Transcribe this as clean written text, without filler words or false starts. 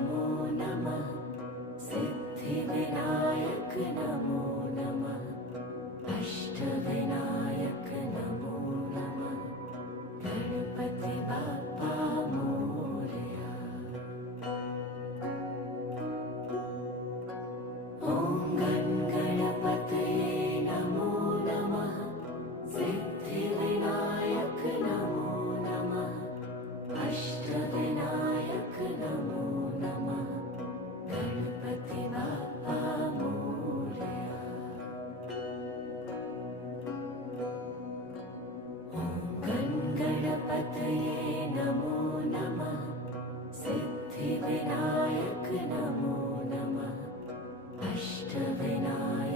नमो नमः। सिद्धिविनायक नमो नमः। अष्टविनायक नमो नमः। गणपति बाप्पा मोरया। ॐ गणपतये नमो नमः। सिद्धिविनायक नमो नमः। अष्टविनायक नमो नमः। गणपति बाप्पा मोरया। ॐ गणपतये नमो नमः। सिद्धिविनायक नमो नमः। अष्टविनायक